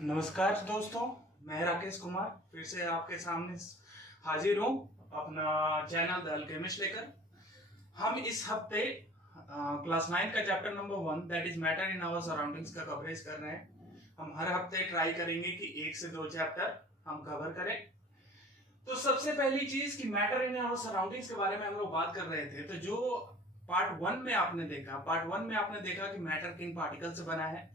नमस्कार दोस्तों, मैं राकेश कुमार फिर से आपके सामने हाजिर हूँ अपना चैनल द अल्केमिस्ट लेकर। हम इस हफ्ते क्लास 9 का chapter number 1 that is matter in our surroundings का कवरेज कर रहे हैं। हम हर हफ्ते ट्राई करेंगे कि 1 से 2 चैप्टर हम कवर करें। तो सबसे पहली चीज कि मैटर इन आवर सराउंडिंग्स के बारे में हम लोग बात कर रहे थे। तो जो पार्ट 1 में आपने देखा कि मैटर किन पार्टिकल से बना है,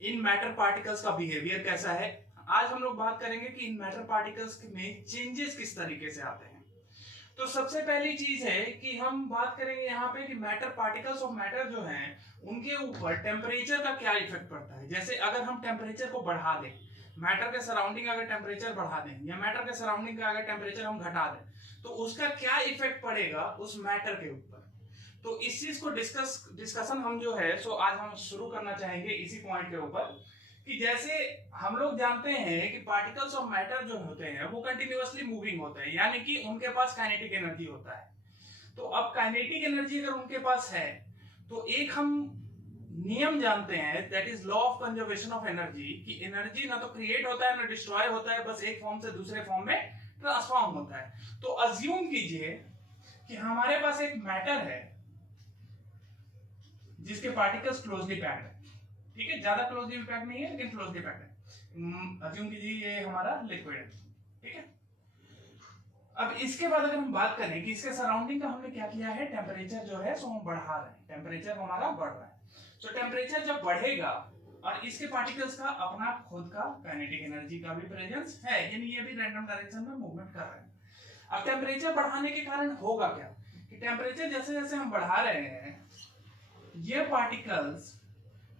इन मैटर पार्टिकल्स का बिहेवियर कैसा है। आज हम लोग बात करेंगे कि इन मैटर पार्टिकल्स में चेंजेस किस तरीके से आते हैं। तो सबसे पहली चीज है कि हम बात करेंगे यहाँ पे कि मैटर पार्टिकल्स ऑफ मैटर जो हैं उनके ऊपर टेम्परेचर का क्या इफेक्ट पड़ता है। जैसे अगर हम टेम्परेचर को बढ़ा दें, मैटर के सराउंडिंग अगर टेम्परेचर बढ़ा दें या मैटर के सराउंडिंग का अगर टेम्परेचर हम घटा दें तो उसका क्या इफेक्ट पड़ेगा उस मैटर के ऊपर। तो इस चीज को डिस्कशन हम जो है सो आज हम शुरू करना चाहेंगे इसी पॉइंट के ऊपर कि जैसे हम लोग जानते हैं कि पार्टिकल्स ऑफ मैटर जो होते हैं वो कंटिन्यूअसली मूविंग होते हैं, यानी कि उनके पास काइनेटिक एनर्जी होता है। तो अब काइनेटिक एनर्जी अगर उनके पास है तो एक हम नियम जानते हैं that is law of conservation of energy कि एनर्जी ना तो क्रिएट होता है ना डिस्ट्रॉय होता है, बस एक फॉर्म से दूसरे फॉर्म में ट्रांसफॉर्म होता है। तो अज्यूम कीजिए कि हमारे पास एक मैटर है जिसके पार्टिकल्स क्लोजली पैक्ड है। ठीक है, ज्यादा क्लोजली पैक्ड नहीं है लेकिन क्लोजली पैक्ड है। अज्यूम कीजिए ये हमारा लिक्विड है। ठीक है, अब इसके बाद अगर हम बात करें कि इसके सराउंडिंग का हमने क्या किया है, टेम्परेचर जो है सो हम बढ़ा रहे हैं, टेम्परेचर हमारा बढ़ रहा है। सो टेम्परेचर जब बढ़ेगा और इसके पार्टिकल्स का अपना खुद का काइनेटिक एनर्जी का भी प्रेजेंस है, यानी ये भी रैंडम डायरेक्शन में मूवमेंट कर रहे हैं। अब टेम्परेचर बढ़ाने के कारण होगा क्या कि टेम्परेचर जैसे जैसे हम बढ़ा रहे हैं ये पार्टिकल्स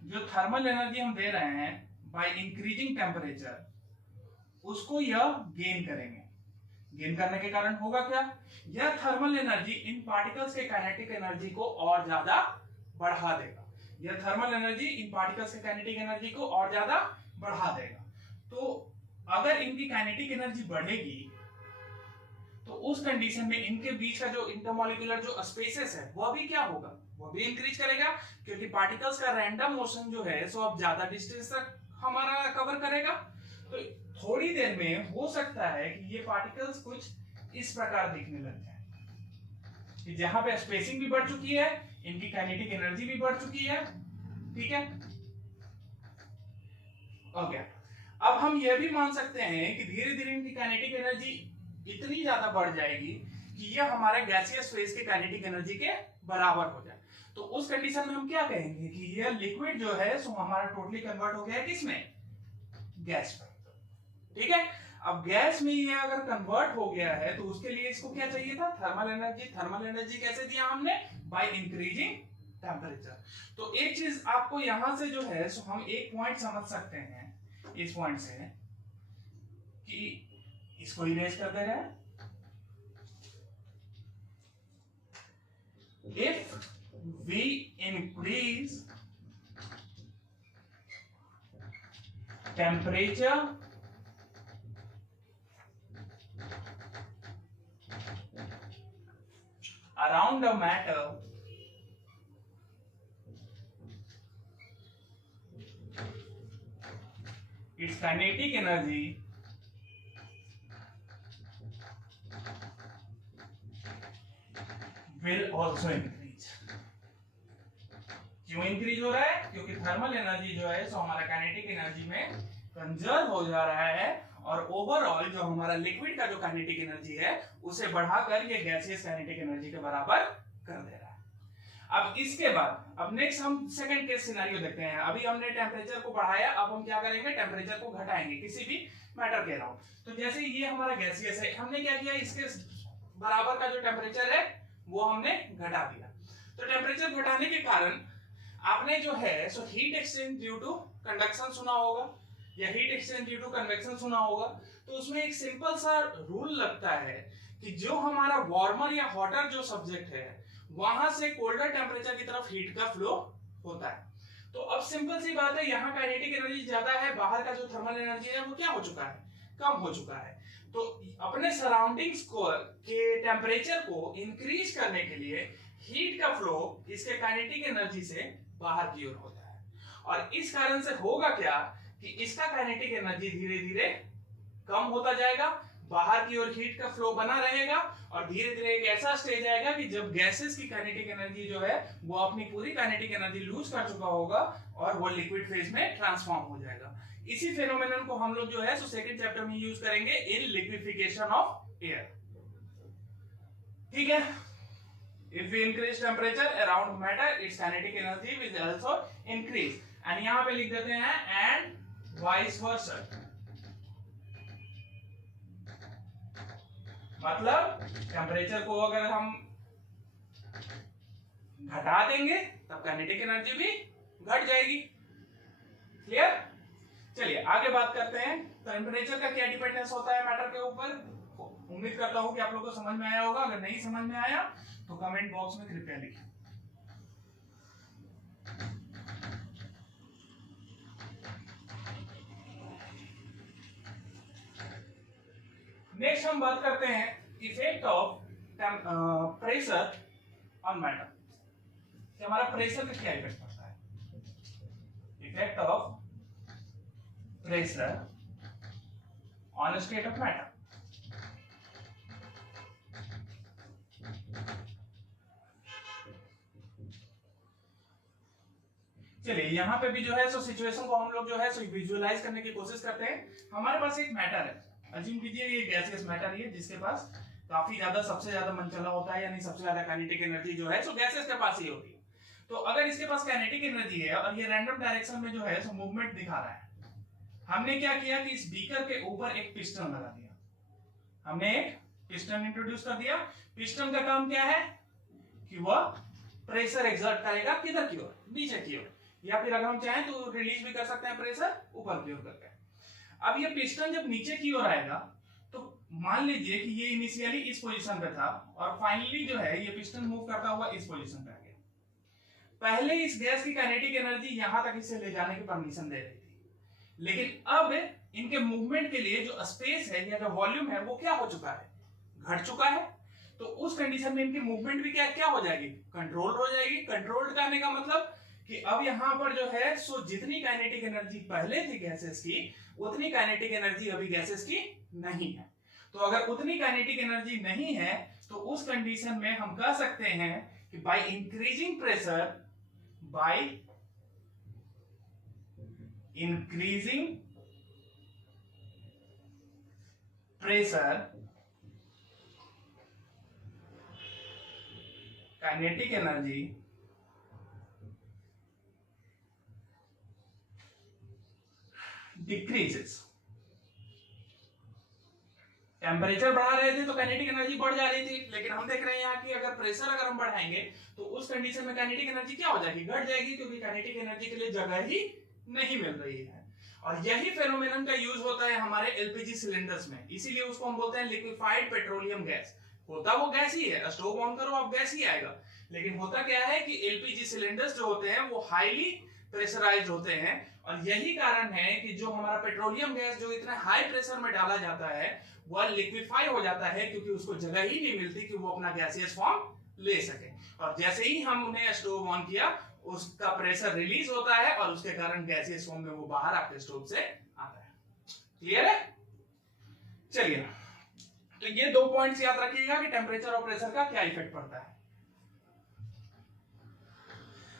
जो थर्मल एनर्जी हम दे रहे हैं बाय इंक्रीजिंग टेम्परेचर उसको यह गेन करेंगे। गेन करने के कारण होगा क्या, यह थर्मल एनर्जी इन पार्टिकल्स के काइनेटिक एनर्जी को और ज्यादा बढ़ा देगा। यह थर्मल एनर्जी इन पार्टिकल्स के काइनेटिक एनर्जी को और ज्यादा बढ़ा देगा। तो अगर इनकी काइनेटिक एनर्जी बढ़ेगी तो उस कंडीशन में इनके बीच का जो इंटरमॉलिक्यूलर जो स्पेसेस है वह भी क्या होगा, वो भी इंक्रीज करेगा, क्योंकि पार्टिकल्स का रैंडम मोशन जो है सो अब ज्यादा डिस्टेंस तक हमारा कवर करेगा। तो थोड़ी देर में हो सकता है कि ये पार्टिकल्स कुछ इस प्रकार दिखने लग जाए कि जहां पे स्पेसिंग भी बढ़ चुकी है, इनकी काइनेटिक एनर्जी भी बढ़ चुकी है। ठीक है, ओके। अब हम यह भी मान सकते हैं कि धीरे धीरे इनकी काइनेटिक एनर्जी इतनी ज्यादा बढ़ जाएगी कि यह हमारे गैसियस फेज के काइनेटिक एनर्जी के बराबर हो जाए। तो उस कंडीशन में हम क्या कहेंगे कि यह लिक्विड जो है सो हमारा टोटली कन्वर्ट हो गया है किसमें, गैस में। ठीक है, अब गैस में ये अगर कन्वर्ट हो गया है तो उसके लिए इसको क्या चाहिए था, थर्मल एनर्जी। थर्मल एनर्जी कैसे दिया हमने, बाय इंक्रीजिंग टेम्परेचर। तो एक चीज आपको यहां से जो है सो हम एक पॉइंट समझ सकते हैं इस पॉइंट से कि इसको इरेज कर दे रहे हैं। If we increase temperature around a matter, its kinetic energy will also increase। क्यों इंक्रीज हो रहा है, क्योंकि थर्मल एनर्जी जो है सो हमारा काइनेटिक एनर्जी में कंजर्व हो जा रहा है और ओवरऑल जो हमारा लिक्विड का जो काइनेटिक एनर्जी है उसे बढ़ाकर ये गैसियस काइनेटिक एनर्जी के बराबर कर दे रहा है। अब इसके बाद अब नेक्स्ट हम सेकंड केस सिनेरियो देखते हैं। अभी हमने टेम्परेचर को बढ़ाया, अब हम क्या करेंगे, टेम्परेचर को घटाएंगे किसी भी मैटर के अराउंड। तो जैसे ये हमारा गैसियस है, हमने क्या किया, इसके बराबर का जो टेम्परेचर है वो हमने घटा दिया। तो टेम्परेचर घटाने के कारण आपने जो है सो heat exchange due to conduction सुना होगा या heat exchange due to convection सुना होगा। तो उसमें एक सिंपल सा रूल लगता है कि जो हमारा वार्मर या हॉटर जो सब्जेक्ट है वहां से कोल्डर टेम्परेचर की तरफ हीट का फ्लो होता है। तो अब सिंपल सी बात है, यहाँ काइनेटिक एनर्जी ज्यादा है, बाहर का जो थर्मल एनर्जी है वो क्या हो चुका है, कम हो चुका है। तो अपने सराउंडिंग्स को के टेम्परेचर को इंक्रीज करने के लिए हीट का फ्लो इसके काइनेटिक एनर्जी से बाहर की ओर होता है। और इस कारण से होगा क्या कि इसका काइनेटिक एनर्जी धीरे धीरे कम होता जाएगा, बाहर की ओर हीट का फ्लो बना रहेगा और धीरे धीरे एक ऐसा स्टेज आएगा कि जब गैसेस की काइनेटिक एनर्जी जो है वो अपनी पूरी काइनेटिक एनर्जी लूज कर चुका होगा और वो लिक्विड फेज में ट्रांसफॉर्म हो जाएगा। इसी फेनोमेनन को हम लोग जो है सेकंड चैप्टर में यूज करेंगे इन लिक्विफिकेशन ऑफ एयर। ठीक है, if we increase temperature around matter its kinetic energy will also increase, and यहां पे लिख देते हैं and vice versa, मतलब टेम्परेचर को अगर हम घटा देंगे तब काइनेटिक एनर्जी भी घट जाएगी। क्लियर? चलिए आगे बात करते हैं टेम्परेचर का क्या डिपेंडेंस होता है मैटर के ऊपर। उम्मीद करता हूं कि आप लोगों को समझ में आया होगा, अगर नहीं समझ में आया तो कमेंट बॉक्स में कृपया लिखें। नेक्स्ट हम बात करते हैं effect of pressure on matter, कि हमारा प्रेशर का क्या इफेक्ट पड़ता है। Effect of pressure on state of matter. चलिए यहाँ पे भी जो है सिचुएशन को हम लोग जो है विजुअलाइज करने की कोशिश करते हैं। हमारे पास एक मैटर है, अज्यूम कीजिए ये गैसियस मैटर ही है जिसके पास काफी ज्यादा सबसे ज्यादा मनचला होता है, यानी सबसे ज्यादा काइनेटिक एनर्जी जो है गैसेस के पास ही होती है। तो अगर इसके पास काइनेटिक एनर्जी है और ये रैंडम डायरेक्शन में जो है मूवमेंट दिखा रहा है, हमने क्या किया कि इस बीकर के ऊपर एक पिस्टन लगा दिया। हमने एक पिस्टन इंट्रोड्यूस कर दिया। पिस्टन का काम क्या है कि वह प्रेशर एक्सर्ट करेगा किधर की ओर, नीचे की ओर, या फिर अगर हम चाहें तो रिलीज भी कर सकते हैं प्रेशर ऊपर की ओर करके। अब ये पिस्टन जब नीचे की ओर आएगा तो मान लीजिए कि ये इनिशियली इस पोजीशन पे था और फाइनली जो है ये पिस्टन मूव करता हुआ इस पोजीशन पे आ गया। पहले इस गैस की काइनेटिक एनर्जी यहां तक इसे ले जाने की परमिशन दे रही थी, लेकिन अब इनके मूवमेंट के लिए जो स्पेस है या जो वॉल्यूम है वो क्या हो चुका है, घट चुका है। तो उस कंडीशन में इनकी मूवमेंट भी क्या हो जाएगी, कंट्रोल हो जाएगी। कंट्रोल्ड करने का मतलब कि अब यहां पर जो है जितनी काइनेटिक एनर्जी पहले थी गैसेस की उतनी काइनेटिक एनर्जी अभी गैसेस की नहीं है। तो अगर उतनी काइनेटिक एनर्जी नहीं है तो उस कंडीशन में हम कह सकते हैं कि by increasing pressure kinetic energy decreases. Temperature बढ़ा रहे थे तो काइनेटिक एनर्जी बढ़ जा रही थी, लेकिन हम देख रहे हैं यहाँ कि अगर प्रेशर अगर हम बढ़ाएंगे तो उस कंडीशन में काइनेटिक एनर्जी क्या हो जाएगी, घट जाएगी, क्योंकि काइनेटिक एनर्जी के लिए जगह ही नहीं मिल रही है। और यही फेनोमेनन का यूज होता है हमारे एलपीजी सिलेंडर्स में, इसीलिए उसको हम बोलते हैं लिक्विफाइड पेट्रोलियम गैस। होता वो गैस ही है, स्टोव ऑन करो आप गैस ही आएगा, लेकिन होता क्या है कि एलपीजी सिलेंडर्स जो होते हैं वो हाईली प्रेशराइज्ड होते हैं। और यही कारण है कि जो हमारा पेट्रोलियम गैस जो इतने हाई प्रेशर में डाला जाता है वह लिक्विफाई हो जाता है, क्योंकि उसको जगह ही नहीं मिलती कि वो अपना गैसियस फॉर्म ले सके। और जैसे ही हमने स्टोव ऑन किया उसका प्रेशर रिलीज होता है और उसके कारण गैसियस फॉर्म में वो बाहर आपके स्टोव से आता है। क्लियर है? चलिए, तो ये 2 पॉइंट्स याद रखिएगा कि टेम्परेचर और प्रेशर का क्या इफेक्ट पड़ता है।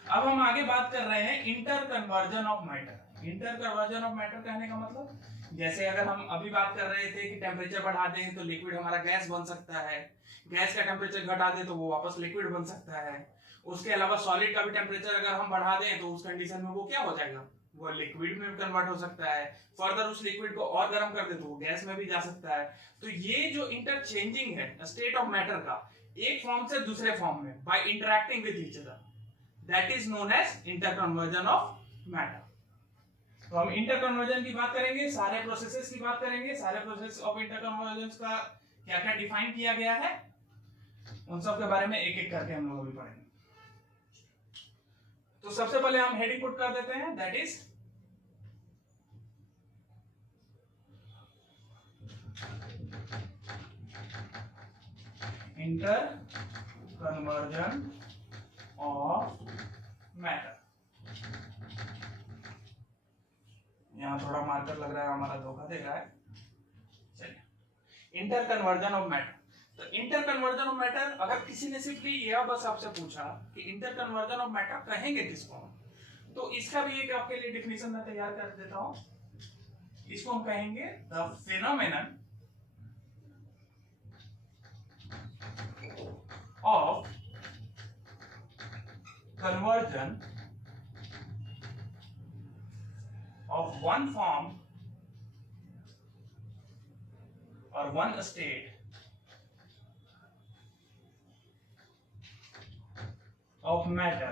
अब हम आगे बात कर रहे हैं inter conversion of matter. Inter conversion of matter कहने का मतलब, जैसे अगर हम अभी बात कर रहे थे कि टेम्परेचर बढ़ा दें तो लिक्विड हमारा गैस बन सकता है, गैस का टेम्परेचर घटा दें तो वो वापस लिक्विड बन सकता है। उसके अलावा सॉलिड का भी टेम्परेचर अगर हम बढ़ा दें तो उस कंडीशन में वो क्या हो जाएगा, वो लिक्विड में कन्वर्ट हो सकता है। फर्दर उस लिक्विड को और गर्म कर दे तो वो गैस में भी जा सकता है। तो ये जो इंटरचेंजिंग है स्टेट ऑफ मैटर का एक फॉर्म से दूसरे फॉर्म में by interacting with each other, that is known as interconversion of matter. तो हम इंटरकन्वर्जन की बात करेंगे, सारे प्रोसेसेस की बात करेंगे, सारे प्रोसेस ऑफ इंटरकन्वर्जन का क्या क्या डिफाइन किया गया है उन सब के बारे में एक एक करके हम लोग अभी पढ़ेंगे। तो सबसे पहले हम हेडिंग पुट कर देते हैं, that is interconversion of matter. यहाँ थोड़ा मार्कर लग रहा है, हमारा धोखा दे रहा है। चलिए, इंटर कन्वर्जन ऑफ मैटर। तो इंटर कन्वर्जन ऑफ मैटर, अगर किसी ने सिर्फ यह बस आपसे पूछा कि इंटर कन्वर्जन ऑफ मैटर कहेंगे किसको, तो इसका भी एक आपके लिए डिफिनेशन मैं तैयार कर देता हूं। इसको हम कहेंगे the phenomenon of conversion of one form or one state of matter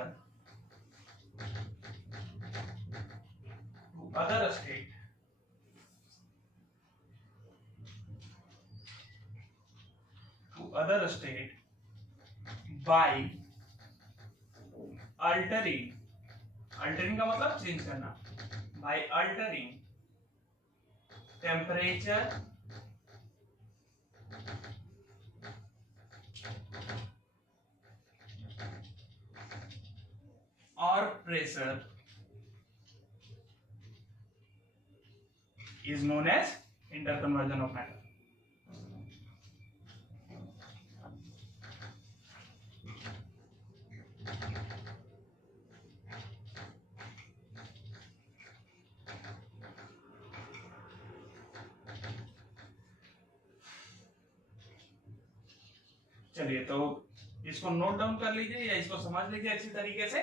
to other state by altering का मतलब चेंज करना, by altering temperature or pressure is known as interconversion of matter. चलिए, तो इसको नोट डाउन कर लीजिए या इसको समझ लीजिए अच्छी तरीके से।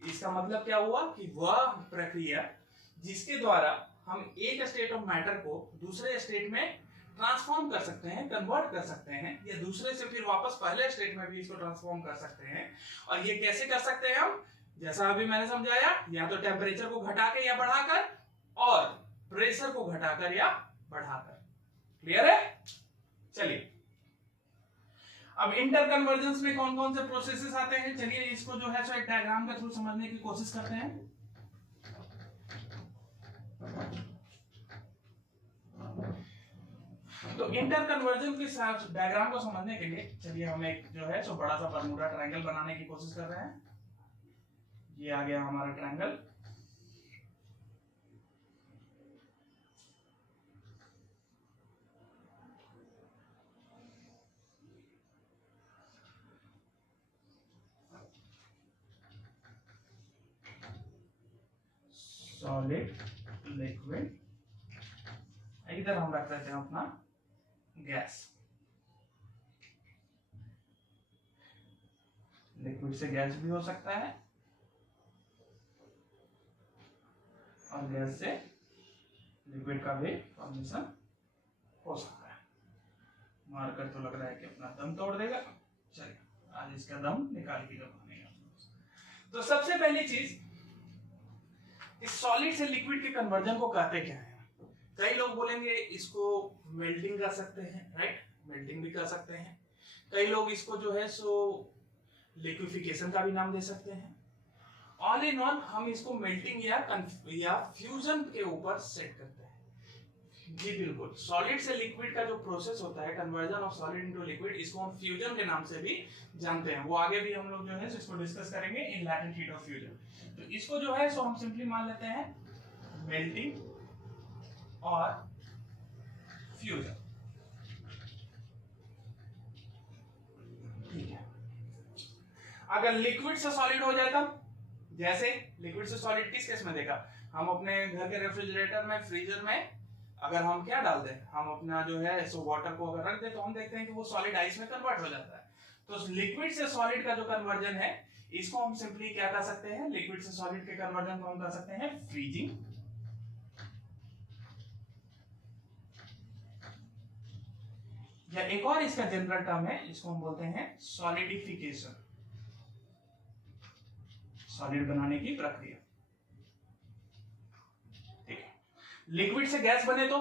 इसका मतलब क्या हुआ कि वह प्रक्रिया जिसके द्वारा हम एक स्टेट ऑफ मैटर को दूसरे स्टेट में ट्रांसफॉर्म कर सकते हैं, कन्वर्ट कर सकते हैं, या दूसरे से फिर वापस पहले स्टेट में भी इसको ट्रांसफॉर्म कर सकते हैं। और ये कैसे कर सकते हैं हम, जैसा अभी मैंने समझाया, या तो टेम्परेचर को घटा के या बढ़ाकर, और प्रेशर को घटाकर या बढ़ाकर। क्लियर है? चलिए, अब इंटर कन्वर्जेंस में कौन कौन से प्रोसेसेस आते हैं, चलिए इसको जो है सो एक डायग्राम के थ्रू समझने की कोशिश करते हैं। तो इंटर कन्वर्जन के साथ डायग्राम को समझने के लिए चलिए हम एक जो है सो बड़ा सा बर्मुडा ट्रायंगल बनाने की कोशिश कर रहे हैं। ये आ गया हमारा ट्रायंगल। सॉलिड, लिक्विड, इधर हम रख देते हैं अपना गैस। लिक्विड से गैस भी हो सकता है और गैस से लिक्विड का भी फॉर्मेशन हो सकता है। मारकर तो लग रहा है कि अपना दम तोड़ देगा। चलिए, आज इसका दम निकाल के बनेगा। तो सबसे पहली चीज, इस सॉलिड से लिक्विड के कन्वर्जन को कहते क्या है। कई लोग बोलेंगे इसको मेल्टिंग कर सकते हैं, राइट, मेल्टिंग भी कर सकते हैं। कई लोग इसको जो है सो लिक्विफिकेशन का भी नाम दे सकते हैं। ऑल इन ऑल हम इसको मेल्टिंग या फ्यूजन के ऊपर सेट करते हैं। जी बिल्कुल, सॉलिड से लिक्विड का जो प्रोसेस होता है, conversion of solid into liquid, इसको हम फ्यूजन के नाम से भी जानते हैं। वो आगे भी हम लोग जो है इसको डिस्कस करेंगे इन लैटेंट हीट ऑफ फ्यूजन। तो इसको जो है सो हम सिंपली मान लेते हैं मेल्टिंग और फ्यूजन। ठीक है, अगर लिक्विड से सॉलिड हो जाए तब, जैसे लिक्विड से सॉलिड किस केस में देखा, हम अपने घर के रेफ्रिजरेटर में, फ्रीजर में अगर हम क्या डाल दें, हम अपना जो है सो वाटर को अगर रख दे तो हम देखते हैं कि वो सॉलिड आइस में कन्वर्ट हो जाता है। तो लिक्विड से सॉलिड का जो कन्वर्जन है, इसको हम सिंपली क्या कर सकते हैं, लिक्विड से सॉलिड के कन्वर्जन को हम कर सकते हैं फ्रीजिंग, या एक और इसका जनरल टर्म है, इसको हम बोलते हैं सॉलिडिफिकेशन, सॉलिड बनाने की प्रक्रिया। ठीक है, लिक्विड से गैस बने तो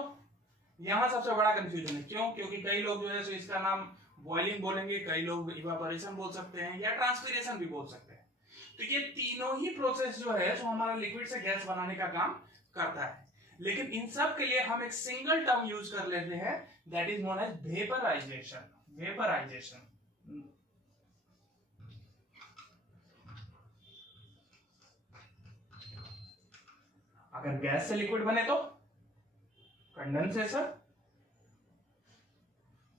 यहां सबसे बड़ा कंफ्यूजन है। क्यों? क्योंकि कई लोग जो है सो इसका नाम बॉइलिंग बोलेंगे, कई लोग इवापोरेशन बोल सकते हैं, या ट्रांसपीरेशन भी बोल सकते हैं। तो ये तीनों ही प्रोसेस जो है सो हमारा लिक्विड से गैस बनाने का काम करता है। लेकिन इन सब के लिए हम एक सिंगल टर्म यूज कर लेते हैं, that is known as vaporisation. Vaporisation, अगर गैस से लिक्विड बने तो कंडेंसेशन,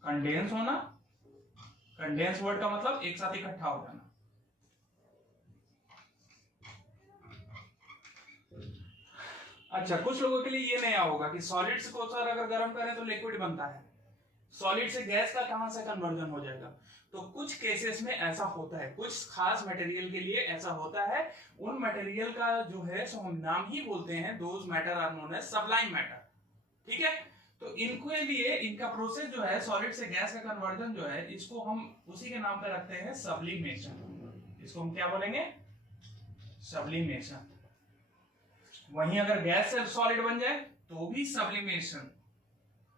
कंडेंस होना, कंडेंस वर्ड का मतलब एक साथ इकट्ठा हो जाना। अच्छा, कुछ लोगों के लिए ये नया होगा कि सॉलिड्स को सर अगर गर्म करें तो लिक्विड बनता है, सॉलिड से गैस का कहां से कन्वर्जन हो जाएगा? तो कुछ केसेस में ऐसा होता है, कुछ खास मटेरियल के लिए ऐसा होता है। उन मटेरियल का जो है सो हम नाम ही बोलते हैं, those matter are known as sublime matter. ठीक है, तो इनके लिए इनका प्रोसेस जो है सॉलिड से गैस का कन्वर्जन जो है, इसको हम उसी के नाम पे रखते हैं सब्लिमेशन। इसको हम क्या बोलेंगे? सब्लिमेशन। वहीं अगर गैस से सॉलिड बन जाए तो भी सब्लिमेशन,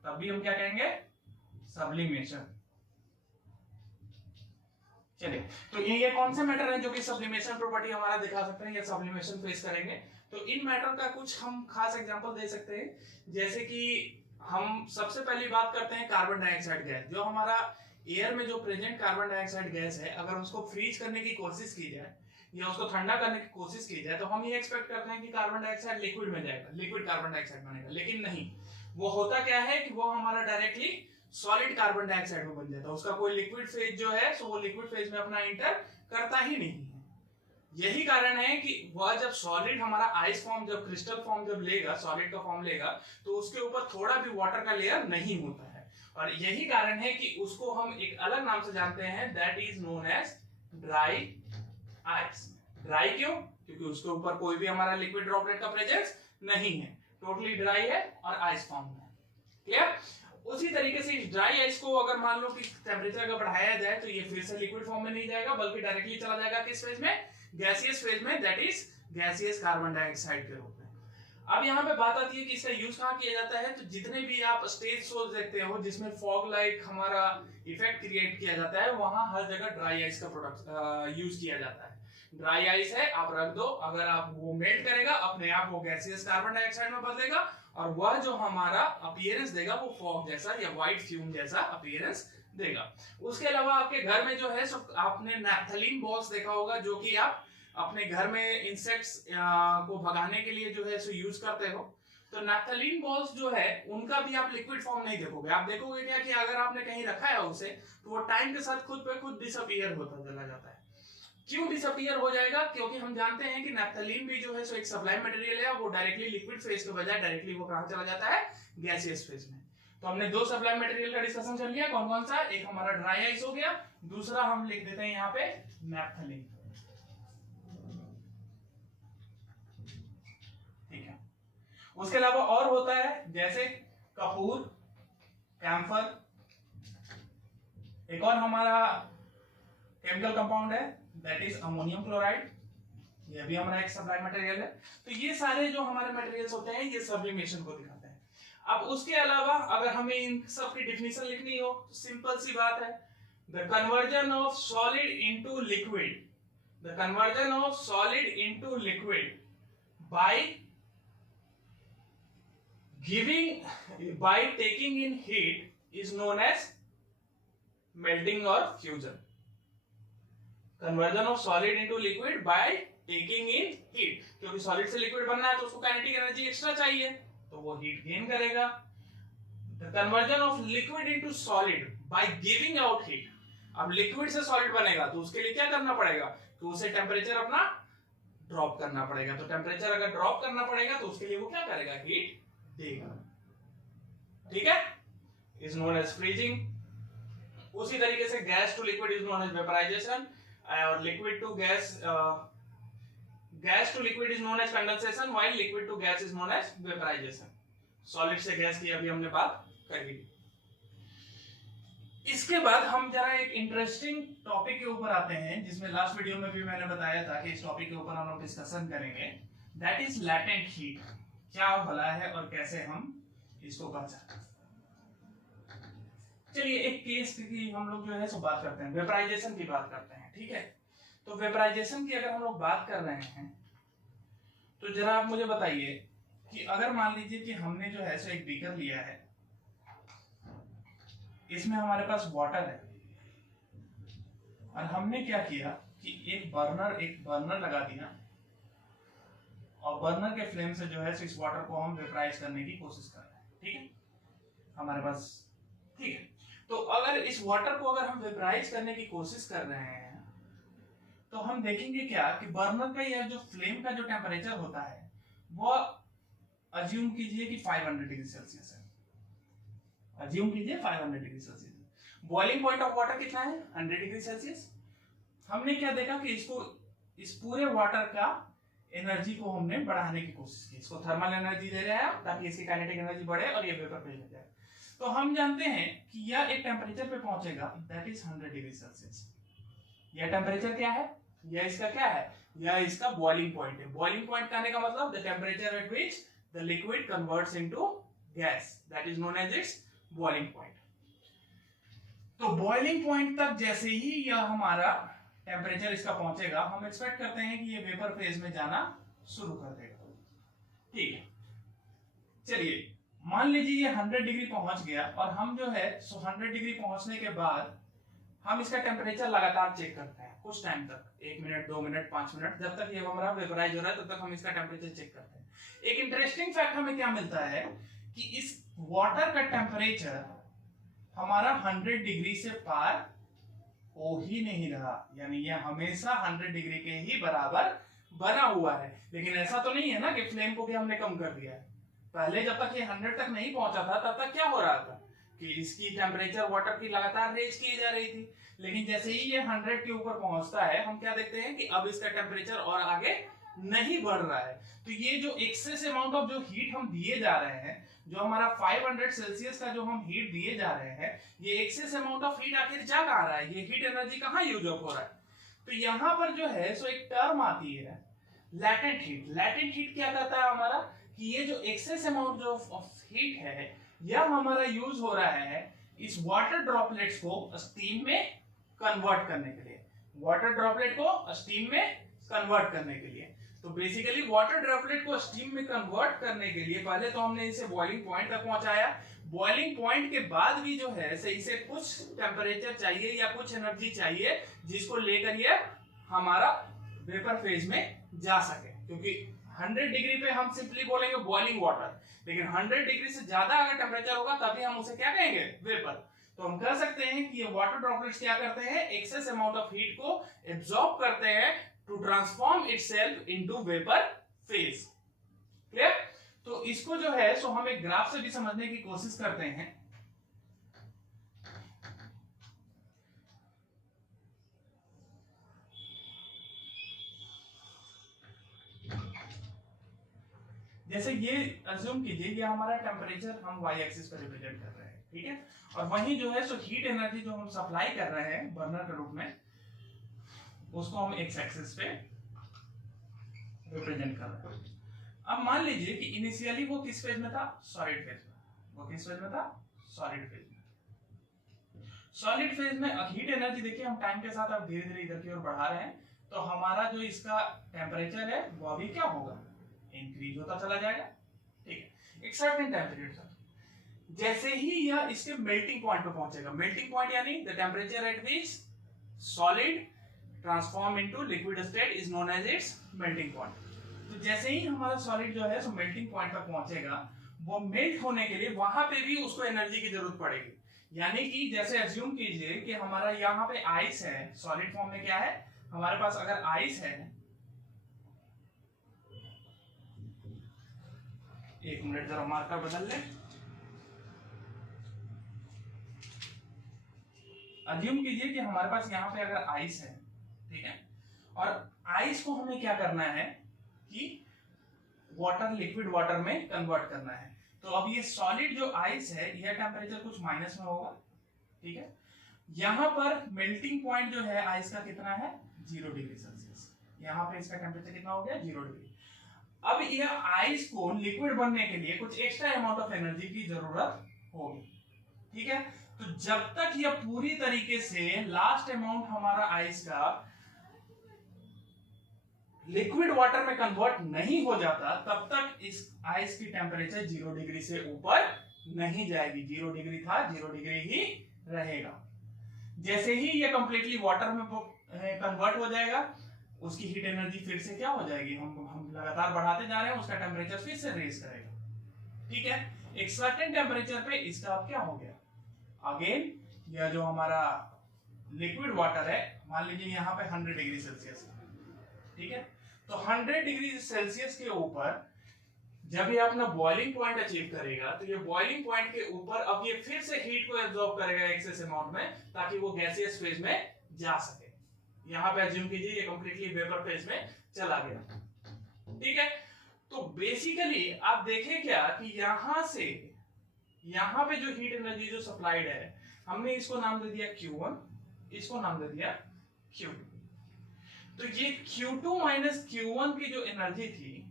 तब भी हम क्या कहेंगे? सब्लिमेशन। चलिए, तो ये कौन से मैटर हैं जो कि सब्लिमेशन प्रॉपर्टी हमारा दिखा सकते हैं या सब्लिमेशन फेस करेंगे? तो इन मैटर का कुछ हम खास एग्जांपल दे सकते हैं, जैसे कि हम सबसे पहली बात करते हैं कार्बन डाइऑक्साइड गैस। जो हमारा एयर में जो प्रेजेंट कार्बन डाइऑक्साइड गैस है, अगर उसको फ्रीज करने की कोशिश की जाए या उसको ठंडा करने की कोशिश की जाए तो हम ये एक्सपेक्ट करते हैं कि कार्बन डाइऑक्साइड लिक्विड में जाएगा, लिक्विड कार्बन डाइऑक्साइड बनेगा। लेकिन नहीं, वो होता क्या है कि वो हमारा डायरेक्टली सॉलिड कार्बन डाइऑक्साइड में बन जाता है। उसका कोई लिक्विड फेज जो है सो वो लिक्विड फेज में अपना इंटर करता ही नहीं है। यही कारण है कि वह जब सॉलिड हमारा आइस फॉर्म, जब क्रिस्टल फॉर्म जब लेगा, सॉलिड का फॉर्म लेगा, तो उसके ऊपर थोड़ा भी वाटर का लेयर नहीं होता है। और यही कारण है कि उसको हम एक अलग नाम से जानते हैं, that is known as dry ice. Dry क्यों? क्योंकि उसके ऊपर कोई भी हमारा लिक्विड ड्रॉपलेट का प्रेजेंस नहीं है, टोटली ड्राई है और आइस फॉर्म है। क्लियर? उसी तरीके से इस ड्राई आइस को अगर मान लो कि टेम्परेचर अगर बढ़ाया जाए तो ये फिर से लिक्विड फॉर्म में नहीं जाएगा, बल्कि डायरेक्टली चला जाएगा किस फेज में? गैसियस फेज में, that is gaseous carbon dioxide के रूप में। अब यहाँ पे बात आती है कि इसका यूज कहाँ किया जाता है। तो जितने भी आप स्टेज शोज देखते हो जिसमें फॉग लाइक हमारा इफेक्ट क्रिएट किया जाता है, वहां हर जगह ड्राई आइस का प्रोडक्ट यूज किया जाता है। ड्राई आइस है, आप रख दो, अगर आप वो मेल्ट करेगा अपने आप, वो गैसियस कार्बन डाइऑक्साइड में बदलेगा और वह जो हमारा अपीयरेंस देगा वो फॉग जैसा या व्हाइट फ्यूम जैसा अपीयरेंस देगा। उसके अलावा आपके घर में जो है सब आपने नैप्थलीन बॉल्स देखा होगा, जो कि आप अपने घर में इंसेक्ट्स को भगाने के लिए जो है सो यूज करते हो। तो नैप्थलीन बॉल्स जो है उनका भी आप लिक्विड फॉर्म नहीं देखोगे। आप देखोगे क्या कि अगर आपने कहीं रखा है उसे, तो वो टाइम के साथ खुद पे खुद डिसअपीयर होता चला जाता है। क्यों डिसअपीयर हो जाएगा? क्योंकि हम जानते हैं कि नैप्थलीन भी जो है सो एक सब्लाइम मटेरियल है, वो डायरेक्टली लिक्विड फेज के बजाय डायरेक्टली वो कहां चला जाता है? गैसियस फेज में। तो हमने दो सब्लाइम मटेरियल का डिस्कशन कर लिया। कौन कौन सा? एक हमारा ड्राई आइस हो गया, दूसरा हम लिख देते हैं यहाँ पे नैप्थलीन। ठीक है, उसके अलावा और होता है जैसे कपूर, कैम्फर। एक और हमारा केमिकल कंपाउंड है दैट इज अमोनियम क्लोराइड, ये भी हमारा एक सब्लाइम मटेरियल है। तो ये सारे जो हमारे मटेरियल्स होते हैं ये सब्लिमेशन को दिखाते हैं। अब उसके अलावा अगर हमें इन सब की डेफिनेशन लिखनी हो तो सिंपल सी बात है, the conversion of solid into liquid, the conversion of solid into liquid bye taking in heat is known as melting or fusion. Conversion of solid into liquid by taking in heat, क्योंकि solid से liquid बनना है तो उसको kinetic energy extra चाहिए, तो वो heat gain करेगा। The conversion of liquid into solid by giving out heat. अब लिक्विड से सॉलिड बनेगा तो उसके लिए क्या करना पड़ेगा? तो उसे टेम्परेचर अपना ड्रॉप करना पड़ेगा। तो टेम्परेचर अगर ड्रॉप करना पड़ेगा तो उसके लिए वो क्या करेगा? हीट देगा। ठीक है, इज नोन एज फ्रीजिंग। उसी तरीके से gas to liquid is known as vaporisation और liquid to gas, gas to liquid is known as condensation while liquid to gas is known as vaporisation. Solid से gas की अभी हमने बात कर ली। इसके बाद हम जरा एक इंटरेस्टिंग टॉपिक के ऊपर आते हैं, जिसमें लास्ट वीडियो में भी मैंने बताया था कि इस टॉपिक के ऊपर हम लोग डिस्कशन करेंगे, दैट इज लैटेंट हीट। क्या भला है और कैसे हम इसको कर सकते हैं। चलिए एक केस की हम लोग जो है सो बात करते हैं, वेपराइजेशन की बात करते हैं। ठीक है, तो वेपराइजेशन की अगर हम लोग बात कर रहे हैं तो जरा आप मुझे बताइए कि अगर मान लीजिए कि हमने जो है सो एक बीकर लिया है, इसमें हमारे पास वाटर है और हमने क्या किया कि एक बर्नर लगा दिया और बर्नर के फ्लेम से जो है इस वाटर को हम वेपराइज करने की कोशिश कर रहे हैं। ठीक है हमारे पास, ठीक है। तो अगर इस वाटर को अगर हम वेपराइज करने की कोशिश कर रहे हैं तो हम देखेंगे क्या कि बर्नर का यह जो फ्लेम का जो टेम्परेचर होता है वो अज्यूम कीजिए कि 500 डिग्री सेल्सियस है, अज्यूम कीजिए 500 degree Celsius. Boiling point of water कितना है 100 डिग्री सेल्सियस। हमने क्या देखा कि इसको इस पूरे वाटर का एनर्जी को हमने बढ़ाने की कोशिश की, इसको थर्मल एनर्जी दे रहे हैं ताकि इसकी काइनेटिक एनर्जी बढ़े और ये वेपर फेज में जाए। तो हम जानते हैं कि यह एक टेम्परेचर पे पहुंचेगा दैट इज 100 डिग्री सेल्सियस। यह टेम्परेचर क्या है, यह इसका क्या है, यह इसका बॉइलिंग पॉइंट है। बॉइलिंग पॉइंट कहने का मतलब the temperature at which the liquid converts into gas, that is known as its boiling point. तो बॉइलिंग पॉइंट तक जैसे ही यह हमारा टेम्परेचर इसका पहुंचेगा हम एक्सपेक्ट करते हैं कि ये वेपर फेज में जाना शुरू कर देगा। ठीक है, चलिए मान लीजिए ये 100 डिग्री पहुंच गया और हम जो है 100 डिग्री पहुंचने के बाद हम इसका टेम्परेचर लगातार चेक करते हैं कुछ टाइम तक, 1 मिनट 2 मिनट 5 मिनट, जब तक ये हमारा वेपराइज हो रहा है तब तक हम इसका टेम्परेचर चेक करते हैं। एक इंटरेस्टिंग फैक्ट हमें क्या मिलता है कि इस वाटर का टेम्परेचर हमारा 100 डिग्री से पार हो ही नहीं रहा, यानी ये हमेशा 100 डिग्री के ही बराबर बना हुआ है। लेकिन ऐसा तो नहीं है ना कि फ्लेम को भी हमने कम कर दिया है। पहले जब तक ये 100 तक नहीं पहुंचा था तब तक क्या हो रहा था कि इसकी टेम्परेचर वाटर की लगातार रेज की जा रही थी। लेकिन जैसे ही ये 100 के ऊपर पहुंचता है हम क्या देखते हैं कि अब इसका टेम्परेचर और आगे नहीं बढ़ रहा है। तो ये जो एक्सेस अमाउंट ऑफ जो हीट हम दिए जा रहे हैं, जो हमारा 500 सेल्सियस का जो हम हीट दिए जा रहे हैं, ये एक्सेस अमाउंट ऑफ हीट आखिर जा कहां रहा है, ये हीट एनर्जी कहां यूज अप हो रहा है। तो यहाँ पर जो है सो एक टर्म आती है लैटेंट हीट। लैटेंट हीट क्या करता है हमारा कि ये जो एक्सेस अमाउंट जो ऑफ हीट है यह हमारा यूज हो रहा है इस वाटर ड्रॉपलेट्स को स्टीम में कन्वर्ट करने के लिए, वाटर ड्रॉपलेट को स्टीम में कन्वर्ट करने के लिए। तो बेसिकली वाटर ड्रॉपलेट को स्टीम में कन्वर्ट करने के लिए पहले तो हमने इसे बॉइलिंग पॉइंट तक पहुंचाया। बॉइलिंग पॉइंट के बाद भी जो है इसे कुछ टेम्परेचर चाहिए या कुछ एनर्जी चाहिए जिसको लेकर ये हमारा वेपर फेज में जा सके, क्योंकि 100 डिग्री पे हम सिंपली बोलेंगे बॉइलिंग वाटर, लेकिन 100 डिग्री से ज्यादा अगर टेम्परेचर होगा तभी हम उसे क्या कहेंगे वेपर। तो हम कह सकते हैं कि ये वाटर ड्रॉपलेट्स क्या करते हैं एक्सेस अमाउंट ऑफ हीट को एब्जॉर्ब करते हैं to transform itself into vapour phase. Clear? तो इसको जो है सो हम एक ग्राफ से भी समझने की कोशिश करते हैं। जैसे ये अज्यूम कीजिए ये हमारा टेम्परेचर हम वाई एक्सिस पर रिप्रेजेंट कर रहे हैं, ठीक है, और वहीं जो है सो हीट एनर्जी जो हम सप्लाई कर रहे हैं बर्नर के रूप में उसको हम एक्स एक्सिस पे रिप्रेजेंट कर रहे हैं। अब मान लीजिए कि इनिशियली वो किस फेज में था, सॉलिड फेज में। वो किस फेज में था, सॉलिड फेज में। सॉलिड फेज में हीट एनर्जी देखिए हम टाइम के साथ अब धीरे धीरे इधर की ओर बढ़ा रहे हैं, तो हमारा जो इसका टेम्परेचर है वो अभी क्या होगा, इंक्रीज होता चला जाएगा। ठीक है, एक सर्टेन टेम्परेचर तक। जैसे ही यह इसके मेल्टिंग पॉइंट पे पहुंचेगा, मेल्टिंग पॉइंट यानी the temperature at which solid transform into liquid state is known as its melting point. तो जैसे ही हमारा सॉलिड जो है सो मेल्टिंग पॉइंट तक पहुंचेगा, वो मेल्ट होने के लिए वहां पे भी उसको एनर्जी की जरूरत पड़ेगी। यानी कि जैसे अज्यूम कीजिए कि हमारा यहाँ पे आइस है, सॉलिड फॉर्म में क्या है हमारे पास, अगर आइस है, एक मिनट जरा मार्कर बदल ले। अज्यूम कीजिए कि हमारे पास यहाँ पे अगर आइस है, ठीक है, और आइस को हमें क्या करना है कि वाटर लिक्विड वाटर में कन्वर्ट करना है। तो अब ये सॉलिड जो आइस है यह टेम्परेचर कुछ माइनस में होगा, ठीक है। यहाँ पर मेल्टिंग पॉइंट जो है आइस का कितना है 0 डिग्री सेल्सियस, यहाँ पे इसका टेम्परेचर कितना हो गया 0 डिग्री। अब यह आइस को लिक्विड बनने के लिए कुछ एक्स्ट्रा अमाउंट ऑफ एनर्जी की जरूरत होगी, ठीक है। तो जब तक यह पूरी तरीके से लास्ट अमाउंट हमारा आइस का लिक्विड वाटर में कन्वर्ट नहीं हो जाता तब तक इस आइस की टेम्परेचर 0 डिग्री से ऊपर नहीं जाएगी। 0 डिग्री था 0 डिग्री ही रहेगा। जैसे ही ये कंप्लीटली वाटर में कन्वर्ट हो जाएगा उसकी हीट एनर्जी फिर से क्या हो जाएगी, हम लगातार बढ़ाते जा रहे हैं, उसका टेम्परेचर फिर से रेज करेगा। ठीक है, एक सर्टेन टेम्परेचर पे इसका अब क्या हो गया, अगेन यह जो हमारा लिक्विड वाटर है, मान लीजिए यहाँ पे 100 डिग्री सेल्सियस है, ठीक है, तो 100 डिग्री सेल्सियस के ऊपर जब ये अपना बॉइलिंग पॉइंट अचीव करेगा, तो ये बॉइलिंग पॉइंट के ऊपर अब ये फिर से हीट को एब्जॉर्ब करेगा एक्सेस अमाउंट में, ताकि वो गैसियस फेज में जा सके। यहाँ पे अज्यूम कीजिए ये कंप्लीटली वेपर फेज में चला गया। ठीक है, तो बेसिकली आप देखें क्या कि यहां से यहां पे जो हीट एनर्जी जो सप्लाइड है, हमने इसको नाम दे दिया Q1, इसको नाम दे दिया Q2। तो ये Q2 माइनस Q1 की जो एनर्जी थी,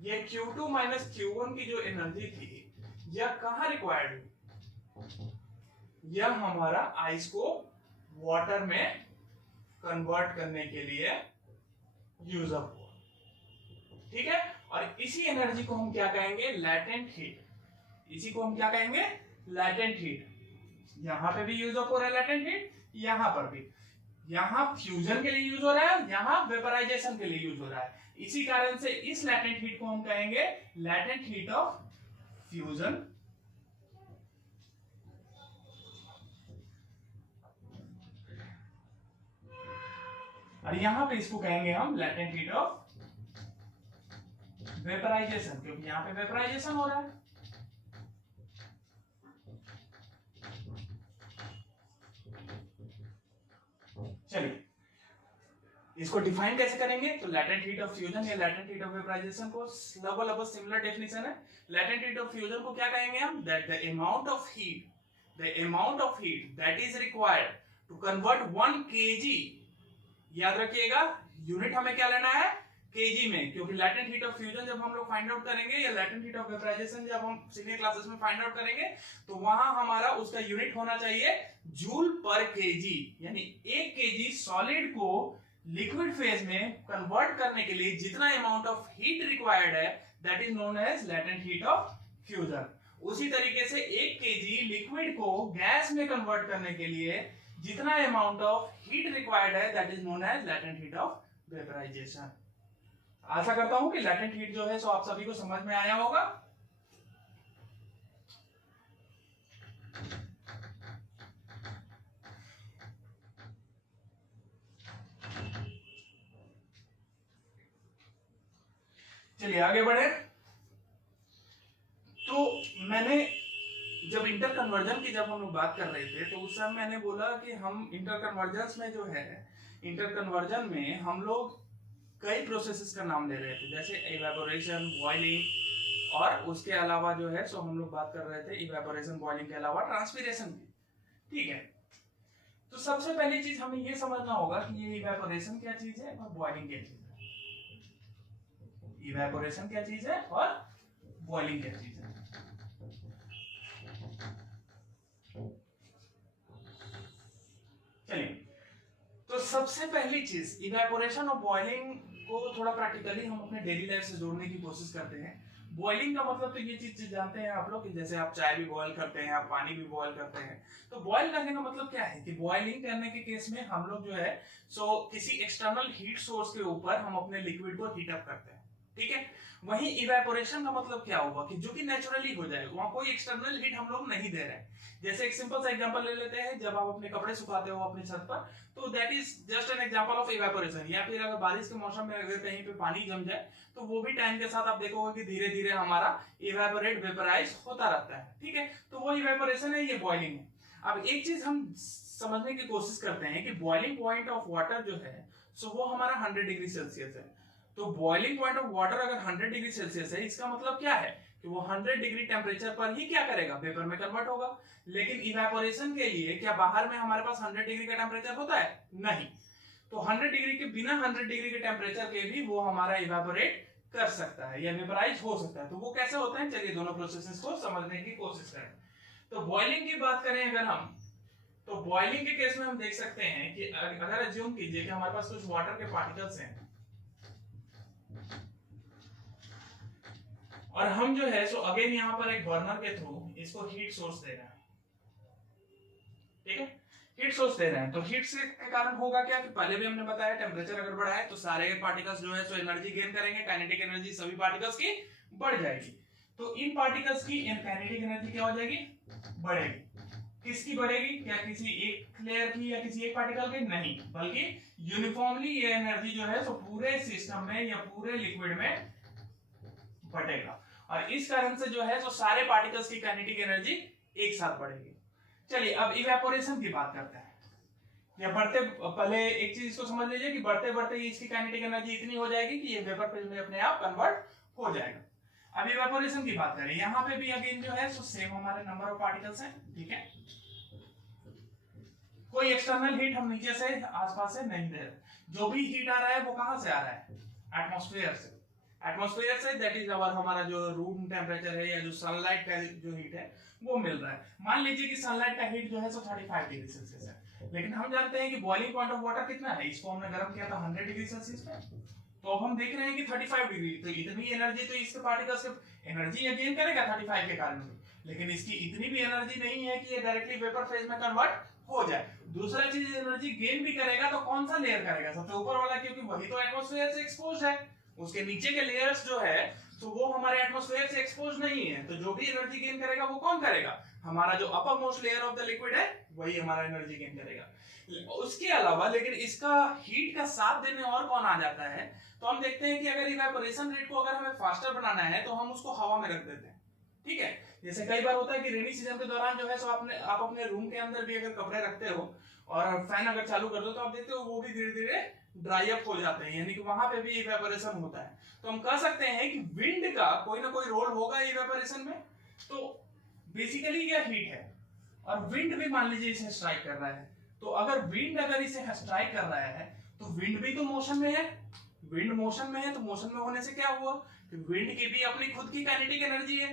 ये Q2 माइनस Q1 की जो एनर्जी थी, यह कहां रिक्वायर्ड हुई, यह हमारा आइस को वाटर में कन्वर्ट करने के लिए यूज अप हुआ। ठीक है, और इसी एनर्जी को हम क्या कहेंगे, लैटेंट हीट। इसी को हम क्या कहेंगे, लैटेंट हीट। यहां पे भी यूज अप हो रहा है लैटेंट हीट, यहां पर भी, यहां फ्यूजन के लिए यूज हो रहा है, यहां वेपराइजेशन के लिए यूज हो रहा है। इसी कारण से इस लैटेंट हीट को हम कहेंगे लैटेंट हीट ऑफ फ्यूजन, और यहां पे इसको कहेंगे हम लैटेंट हीट ऑफ वेपराइजेशन, क्योंकि यहां पे वेपराइजेशन हो रहा है। चलिए इसको डिफाइन कैसे करेंगे, तो लैटेंट हीट ऑफ फ्यूजन या लैटेंट हीट ऑफ वेपराइजेशन को लगभग सिमिलर डेफिनेशन है। लैटेंट हीट ऑफ फ्यूजन को क्या कहेंगे हम, that the amount of heat that is required to convert 1 kg, याद रखिएगा यूनिट हमें क्या लेना है, केजी में, क्योंकि लैटेंट हीट ऑफ फ्यूजन जब हम लोग फाइंड आउट करेंगे या लैटेंट हीट ऑफ वेपराइजेशन जब हम सीनियर क्लासेस में फाइंड आउट करेंगे, तो वहां हमारा उसका यूनिट होना चाहिए जूल पर केजी, यानी 1 kg सॉलिड को लिक्विड फेज में कन्वर्ट करने के लिए जितना अमाउंट ऑफ हीट रिक्वायर्ड है, that is known as latent heat of fusion. उसी तरीके से 1 kg लिक्विड को गैस में कन्वर्ट करने के लिए जितना अमाउंट ऑफ हीट रिक्वायर्ड है, that is known as latent heat of vaporisation. आशा करता हूं कि लैटेंट हीट जो है सो आप सभी को समझ में आया होगा। चलिए आगे बढ़े। तो मैंने जब इंटर कन्वर्जन की जब हम लोग बात कर रहे थे, तो उस समय मैंने बोला कि हम इंटर कन्वर्जन में जो है, इंटर कन्वर्जन में हम लोग कई प्रोसेसेस का नाम ले रहे थे, जैसे इवेपोरेशन, बॉइलिंग, और उसके अलावा जो है सो हम लोग बात कर रहे थे इवेपोरेशन बॉइलिंग के अलावा ट्रांसपीरेशन की। ठीक है, तो सबसे पहली चीज हमें ये समझना होगा कि ये इवेपोरेशन क्या चीज है और बॉइलिंग क्या चीज है। इवेपोरेशन क्या चीज है और बॉइलिंग क्या चीज है। चलिए, तो सबसे पहली चीज इवेपोरेशन और बॉइलिंग को थोड़ा प्रैक्टिकली हम अपने डेली लाइफ से जोड़ने की कोशिश करते हैं। बॉइलिंग का मतलब तो ये चीज जानते हैं आप लोग कि जैसे आप चाय भी बॉयल करते हैं, आप पानी भी बॉयल करते हैं। तो बॉयल करने का मतलब क्या है कि बॉइलिंग करने के केस में हम लोग जो है सो किसी एक्सटर्नल हीट सोर्स के ऊपर हम अपने लिक्विड को हीट अप करते हैं। ठीक है, वहीं इवेपोरेशन का मतलब क्या होगा कि जो कि नेचुरली हो जाए, वहां कोई एक्सटर्नल हीट हम लोग नहीं दे रहे हैं। जैसे एक सिंपल सा एग्जांपल ले लेते हैं, जब आप अपने कपड़े सुखाते हो अपनी छत पर, तो that is just an example of evaporation. या फिर अगर बारिश के मौसम में अगर कहीं पे पानी जम जाए, तो वो भी टाइम के साथ आप देखोगे कि धीरे धीरे हमारा इवेपोरेट वेपराइज होता रहता है। ठीक है, तो वो इवेपोरेशन है, ये बॉइलिंग है। अब एक चीज हम समझने की कोशिश करते हैं कि बॉइलिंग पॉइंट ऑफ वाटर जो है सो वो हमारा 100 डिग्री सेल्सियस है। तो बॉइलिंग पॉइंट ऑफ वाटर अगर 100 डिग्री सेल्सियस है, इसका मतलब क्या है कि वो 100 डिग्री टेम्परेचर पर ही क्या करेगा, वेपर में कन्वर्ट होगा। लेकिन इवेपोरेशन के लिए क्या बाहर में हमारे पास 100 डिग्री का टेम्परेचर होता है? नहीं। तो 100 डिग्री के बिना 100 डिग्री के टेम्परेचर के भी वो हमारा इवेपोरेट कर सकता है या वेपराइज हो सकता है। तो वो कैसे होता है, चलिए दोनों प्रोसेसेस को समझने की कोशिश करें। तो बॉइलिंग की बात करें अगर हम, तो बॉइलिंग के केस में हम देख सकते हैं कि अगर अज्यूम कीजिए कि हमारे पास कुछ वाटर के पार्टिकल्स हैं और हम जो है सो अगेन यहां पर एक बर्नर के थ्रू इसको हीट सोर्स दे रहे हैं। ठीक है, हीट सोर्स दे रहे हैं, तो हीट से के कारण होगा क्या कि पहले भी हमने बताया टेम्परेचर अगर बढ़ा है तो सारे पार्टिकल्स जो है सो एनर्जी गेन करेंगे, काइनेटिक एनर्जी सभी पार्टिकल्स की बढ़ जाएगी। तो इन पार्टिकल्स की काइनेटिक एनर्जी क्या हो जाएगी, बढ़ेगी। किसकी बढ़ेगी, क्या किसी एक लेयर की या किसी एक पार्टिकल की, नहीं, बल्कि यूनिफॉर्मली ये एनर्जी जो है सो पूरे सिस्टम में या पूरे लिक्विड में बटेगा, और इस कारण से जो है सो सारे पार्टिकल्स की काइनेटिक एनर्जी एक साथ बढ़ेगी। चलिए अब इवेपोरेशन की बात करते हैं। या बढ़ते, पहले एक चीज इसको समझ लीजिए कि बढ़ते बढ़ते इसकी काइनेटिक एनर्जी इतनी हो जाएगी कि ये वेपर फेज में अपने आप कन्वर्ट हो जाएगा। अब इवेपोरेशन की बात करें, यहाँ पे भी अगेन जो है सो सेम हमारे नंबर ऑफ पार्टिकल्स हैं, ठीक है। कोई एक्सटर्नल हीट हम नीचे से आसपास से नहीं दे रहे, जो भी हीट आ रहा है वो कहां से आ रहा है, एटमॉस्फेयर से। एटमॉस्फेयर से, दैट इज अवर हमारा जो रूम टेम्परेचर है या जो सनलाइट का जो हीट है वो मिल रहा है। मान लीजिए कि सनलाइट का हीट जो है सो 35 डिग्री सेल्सियस है, लेकिन हम जानते हैं कि बॉइलिंग पॉइंट ऑफ वाटर कितना है, इसको हमने गर्म किया था 100 डिग्री सेल्सियस पे, तो अब हम देख रहे हैं कि 35 डिग्री, तो इतनी एनर्जी तो इसके पार्टिकल्स एनर्जी गेन करेगा 35 के कारण भी, लेकिन इसकी इतनी भी एनर्जी नहीं है कि ये डायरेक्टली वेपर फेज में कन्वर्ट हो जाए। दूसरा चीज, एनर्जी गेन भी करेगा तो कौन सा लेयर करेगा, सबसे ऊपर वाला, क्योंकि वही तो एटमॉस्फेयर से एक्सपोज है। उसके नीचे के लेयर्स जो है तो वो हमारे एटमॉस्फेयर से एक्सपोज नहीं है, तो जो भी एनर्जी गेन करेगा वो कौन करेगा, हमारा जो upper most layer of the liquid है वही हमारा एनर्जी गेन करेगा। उसके अलावा लेकिन इसका हीट का साथ देने और कौन आ जाता है, तो हम देखते हैं कि अगर इवेपोरेशन रेट को अगर हमें फास्टर बनाना है तो हम उसको हवा में रख देते हैं, ठीक है। जैसे कई बार होता है कि रेनी सीजन के दौरान जो है सो आप अपने रूम के अंदर भी अगर कपड़े रखते हो और फैन अगर चालू कर दो तो आप देखते हो वो भी धीरे धीरे ड्राई अप हो जाते हैं, यानी कि वहां पे भी इवेपोरेशन होता है। तो हम कह सकते हैं कि विंड का कोई ना कोई रोल होगा इवेपोरेशन में। तो बेसिकली ये हीट है और विंड भी मान लीजिए इसे स्ट्राइक कर रहा है, तो अगर विंड अगर इसे स्ट्राइक कर रहा है तो विंड भी तो मोशन में है, विंड मोशन में है, तो मोशन में होने से क्या हुआ कि विंड की भी अपनी खुद की काइनेटिक एनर्जी है।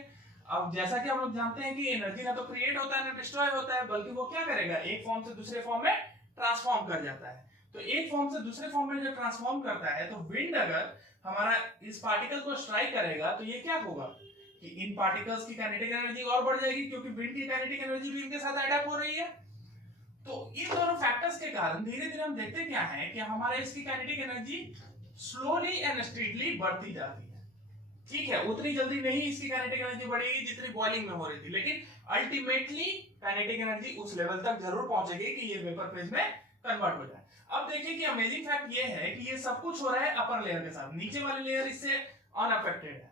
अब जैसा कि हम लोग जानते हैं कि एनर्जी ना तो क्रिएट होता है ना डिस्ट्रॉय होता है, बल्कि वो क्या करेगा, एक फॉर्म से दूसरे फॉर्म में ट्रांसफॉर्म कर जाता है। तो एक फॉर्म से दूसरे फॉर्म में जब ट्रांसफॉर्म करता है तो विंड अगर हमारा इस पार्टिकल को स्ट्राइक करेगा तो ये क्या होगा कि इन पार्टिकल्स की काइनेटिक एनर्जी और बढ़ जाएगी, क्योंकि विंड की काइनेटिक एनर्जी भी इनके साथ अडैप्ट हो रही है। तो इन दोनों फैक्टर्स के कारण धीरे धीरे हम देखते क्या है कि हमारे इसकी kinetic energy slowly and strictly बढ़ती जाती है, ठीक है। उतनी जल्दी नहीं इसकी काइनेटिक एनर्जी बढ़ेगी जितनी बॉइलिंग में हो रही थी, लेकिन अल्टीमेटली काइनेटिक एनर्जी उस लेवल तक जरूर पहुंचेगी कि ये वेपर फेज में कन्वर्ट हो जाए। अब देखिए कि अमेजिंग फैक्ट ये है कि ये सब कुछ हो रहा है अपर लेयर के साथ, नीचे वाली लेयर इससे अनअफेक्टेड है।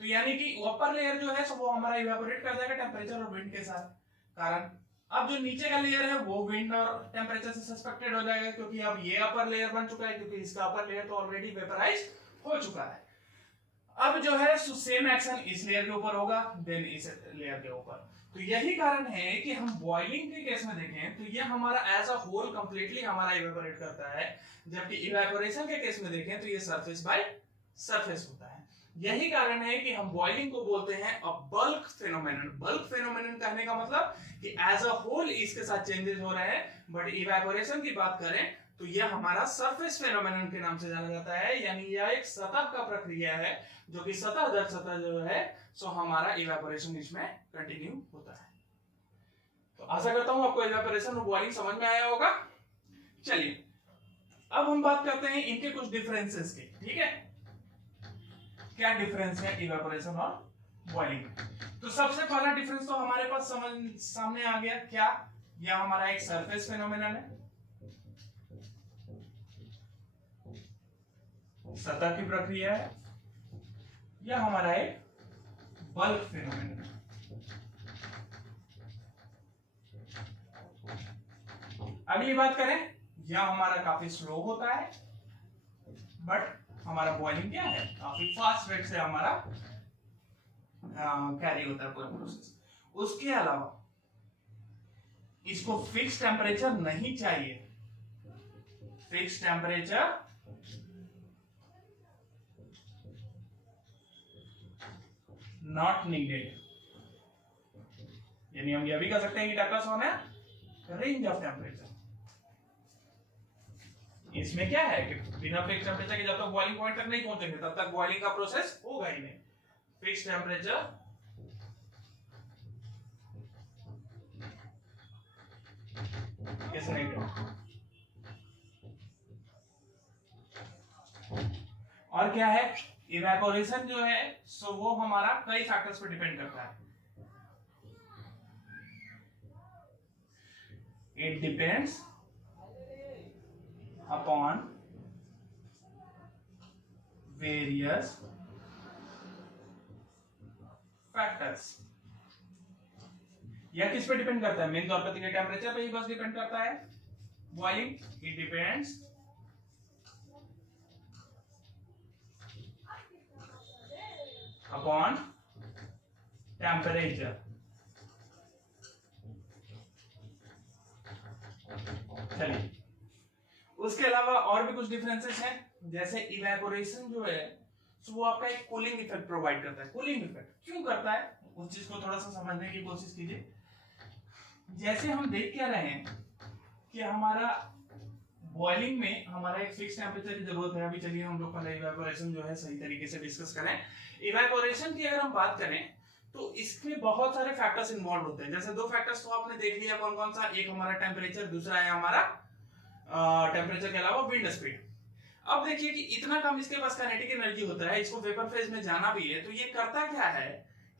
तो यानी कि अपर लेयर जो है सो वो हमारा इवेपोरेट कर जाएगा टेम्परेचर और विंड के साथ कारण। अब जो नीचे का लेयर है वो विंड और टेम्परेचर से सस्पेक्टेड हो जाएगा, क्योंकि अब ये अपर लेयर बन चुका है, क्योंकि इसका अपर लेयर तो ऑलरेडी वेपराइज हो चुका है। अब जो है सेम एक्शन इस लेयर के ऊपर होगा देन इस लेयर के ऊपर। तो यही कारण है कि हम बॉइलिंग के केस में देखें तो ये हमारा एज अ होल कंप्लीटली हमारा इवेपोरेट करता है, जबकि इवेपोरेशन के केस में देखें तो ये सरफेस बाय सरफेस होता है। यही कारण है कि हम बॉइलिंग को बोलते हैं a bulk phenomenon. Bulk phenomenon कहने का मतलब कि एज अ होल इसके साथ चेंजेस हो रहे हैं, बट इवेपोरेशन की बात करें तो यह हमारा सरफेस फेनोमेनन के नाम से जाना जाता है, यानी यह एक सतह का प्रक्रिया है जो कि सतह दर सतह जो है सो हमारा इवेपोरेशन इसमें कंटिन्यू होता है। तो आशा करता हूं आपको इवेपोरेशन और बॉइलिंग समझ में आया होगा। चलिए अब हम बात करते हैं इनके कुछ डिफरेंसेस के, ठीक है। क्या डिफरेंस है इवेपोरेशन और बॉइलिंग में? तो सबसे पहला डिफरेंस तो हमारे पास सामने आ गया, क्या यह हमारा एक सरफेस फेनोमेनन है, सतह की प्रक्रिया है, यह हमारा एक बल्क फेनोमेनन है। अगली बात करें, यह हमारा काफी स्लो होता है, बट हमारा बॉइलिंग क्या है, काफी फास्ट रेट से हमारा कैरी होता है पूरा प्रोसेस। उसके अलावा इसको फिक्स टेम्परेचर नहीं चाहिए, फिक्स टेम्परेचर नॉट नीडेड, यानी हम यह भी कह सकते हैं कि टैक्स ऑन है रेंज ऑफ टेम्परेचर। इसमें क्या है कि बिना फिक्स टेम्परेचर के जब तक बॉइलिंग पॉइंट तक नहीं पहुंचेंगे तब तक बॉइलिंग का प्रोसेस होगा ही नहीं। Fix temperature is negative. और क्या है, इवेपोरेशन जो है सो वो हमारा कई फैक्टर्स पर डिपेंड करता है। It depends upon various factors. यह किस पे डिपेंड करता है, मेन तौर पर टेम्परेचर पे ही बस डिपेंड करता है। Boiling it depends upon temperature. चलिए, उसके अलावा और भी कुछ डिफरेंसेस हैं, जैसे इवेपोरेशन जो है तो वो आपका एक कूलिंग इफेक्ट प्रोवाइड करता है। कूलिंग इफेक्ट क्यों करता है, उस चीज को थोड़ा सा समझने की कोशिश कीजिए। जैसे हम देख क्या रहे हैं कि हमारा बॉइलिंग में हमारा एक फिक्स टेम्परेचर की जरूरत है। अभी चलिए हम लोग पहले इवेपोरेशन जो है सही तरीके से डिस्कस करें। इवेपोरेशन की अगर हम बात करें तो इसमें बहुत सारे फैक्टर्स इन्वॉल्व होते हैं। जैसे दो फैक्टर्स तो आपने देख लिया, कौन कौन सा, एक हमारा टेम्परेचर, दूसरा है हमारा टेम्परेचर के अलावा विंड स्पीड। अब देखिए कि इतना कम इसके पास काइनेटिक एनर्जी होता है, इसको वेपर फेज में जाना भी है, तो ये करता क्या है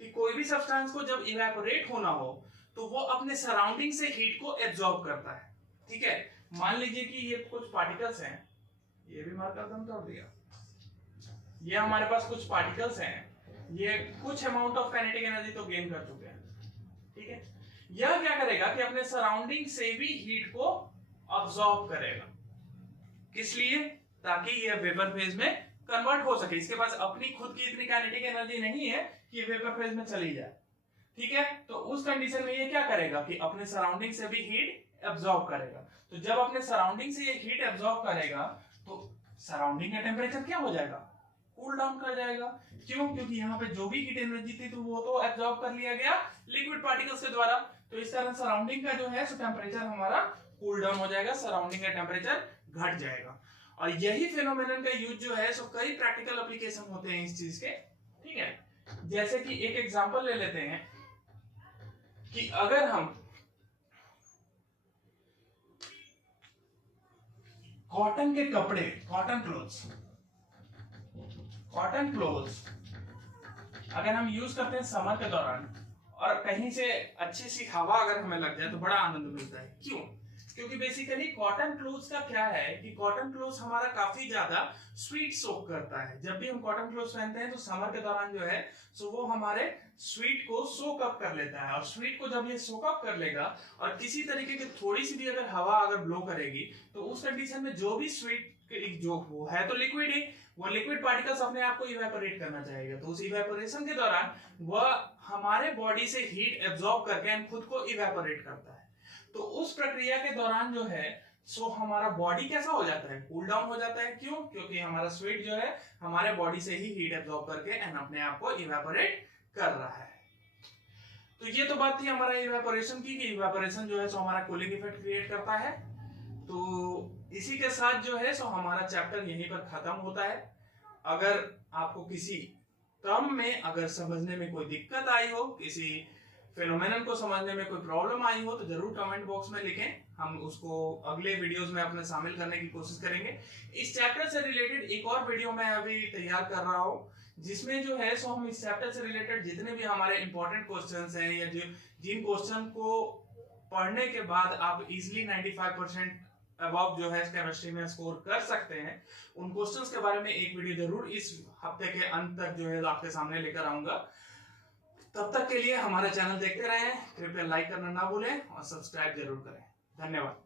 कि कोई भी सब्सटेंस को जब इवेपोरेट होना हो तो वो अपने सराउंडिंग से हीट को एब्जॉर्ब करता है। ठीक है, मान लीजिए कि ये कुछ पार्टिकल्स हैं, ये भी मार्कर दम तोड़ दिया, ये हमारे पास कुछ पार्टिकल्स हैं, ये कुछ अमाउंट ऑफ काइनेटिक एनर्जी तो गेन कर चुके हैं। ठीक है, यह क्या करेगा कि अपने सराउंडिंग से भी हीट को अब्सॉर्ब करेगा। किस लिए, ताकि यह वेपर फेज में कन्वर्ट हो सके। इसके पास अपनी खुद की इतनी काइनेटिक एनर्जी नहीं है कि वेपर फेज में चली जाए। ठीक है, तो उस कंडीशन में ये क्या करेगा कि अपने सराउंडिंग से भी हीट एब्सॉर्ब करेगा। तो जब अपने सराउंडिंग से ये हीट एब्सॉर्ब करेगा तो सराउंडिंग का टेम्परेचर क्या हो जाएगा, कूल डाउन कर जाएगा। क्यों, क्योंकि यहाँ पे जो भी हीट एनर्जी थी तो वो तो एब्सॉर्ब कर लिया गया लिक्विड पार्टिकल्स के द्वारा। तो इस कारण सराउंडिंग का जो है सो टेम्परेचर हमारा कूल डाउन हो जाएगा, सराउंडिंग का टेम्परेचर घट जाएगा। और यही फेनोमेनन का यूज जो है सो कई प्रैक्टिकल एप्लीकेशन होते हैं इस चीज के। ठीक है, जैसे कि एक एग्जांपल ले लेते हैं कि अगर हम कॉटन के कपड़े, कॉटन क्लोथ्स अगर हम यूज करते हैं समर के दौरान और कहीं से अच्छी सी हवा अगर हमें लग जाए तो बड़ा आनंद मिलता है। क्यों, क्योंकि बेसिकली कॉटन क्लोथ्स का क्या है कि कॉटन क्लोथ्स हमारा काफी ज्यादा स्वीट सोक करता है। जब भी हम कॉटन क्लोथ्स पहनते हैं तो समर के दौरान जो है सो वो हमारे स्वीट को सोक अप कर लेता है। और स्वीट को जब ये सोक अप कर लेगा और किसी तरीके की थोड़ी सी भी अगर हवा अगर ब्लो करेगी तो उस कंडीशन में जो भी स्वीट जो वो है तो लिक्विड ही, वो लिक्विड पार्टिकल्स अपने आप को इवेपोरेट करना चाहेगा। तो उस इवेपोरेशन के दौरान वह हमारे बॉडी से हीट एब्जॉर्ब करके खुद को इवेपोरेट करता है। तो उस प्रक्रिया के दौरान जो है सो हमारा बॉडी कैसा हो जाता है, कूल डाउन हो जाता है। क्यों, क्योंकि हमारा स्वेट जो है हमारे बॉडी से ही हीट एब्जॉर्ब करके एंड अपने आप को इवेपोरेट कर रहा है। तो ये तो बात थी हमारा इवेपोरेशन की, कि इवेपोरेशन जो है सो हमारा कूलिंग इफेक्ट क्रिएट करता है। तो इसी के साथ जो है सो हमारा चैप्टर यहीं पर खत्म होता है। अगर आपको किसी टर्म में अगर समझने में कोई दिक्कत आई हो, किसी फेनोमेनन को समझने में कोई प्रॉब्लम आई हो तो जरूर कमेंट बॉक्स में लिखें, हम उसको अगले वीडियोस में अपने शामिल करने की कोशिश करेंगे। इस चैप्टर से रिलेटेड एक और वीडियो मैं अभी तैयार कर रहा हूँ, जिसमें जो है सो हम इस चैप्टर से रिलेटेड जितने भी हमारे इंपॉर्टेंट क्वेश्चंस हैं या जिन क्वेश्चन को पढ़ने के बाद आप इजिली 95% अबव जो है केमिस्ट्री में स्कोर कर सकते हैं, उन क्वेश्चंस के बारे में एक वीडियो जरूर इस हफ्ते के अंत तक जो है आपके सामने लेकर आऊंगा। तब तक के लिए हमारा चैनल देखते रहें, कृपया लाइक करना ना भूलें और सब्सक्राइब जरूर करें। धन्यवाद।